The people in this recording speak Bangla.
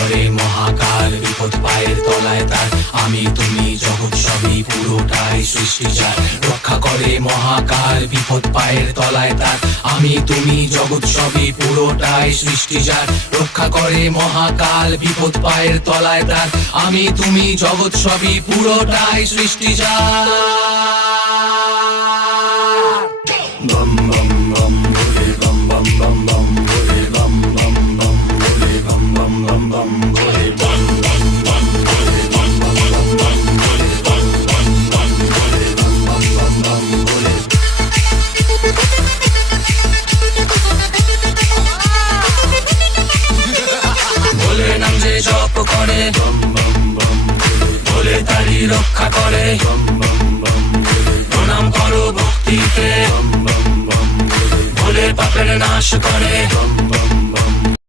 করে মহাকাল, বিপদ পায়ের তলায় তার। আমি তুমি জগৎ সবই পুরোটাই সৃষ্টি যার। রক্ষা করে মহাকাল, বিপদ পায়ের তলায় তার। আমি তুমি জগৎ সবই পুরোটাই সৃষ্টি যার। রক্ষা করে মহাকাল, বিপদ পায়ের তলায় তার। আমি তুমি জগৎ সবই পুরোটাই সৃষ্টি যার। বম বম বম ভোলে বম বম বম বম ভোলে বম বম বম ভোলে বম বম বম বম ভোলে বম বম বম ভোলে বম বম বম বম ভোলে বম বম বম ভোলে বম বম বম বম ভোলে। ভোলে নাম যে জপ করে বম বম বম ভোলে তারি রক্ষা করে বম বম বম প্রণাম করো ভক্তিতে বম বম বম ভোলে পাপের নাশ করে বম বম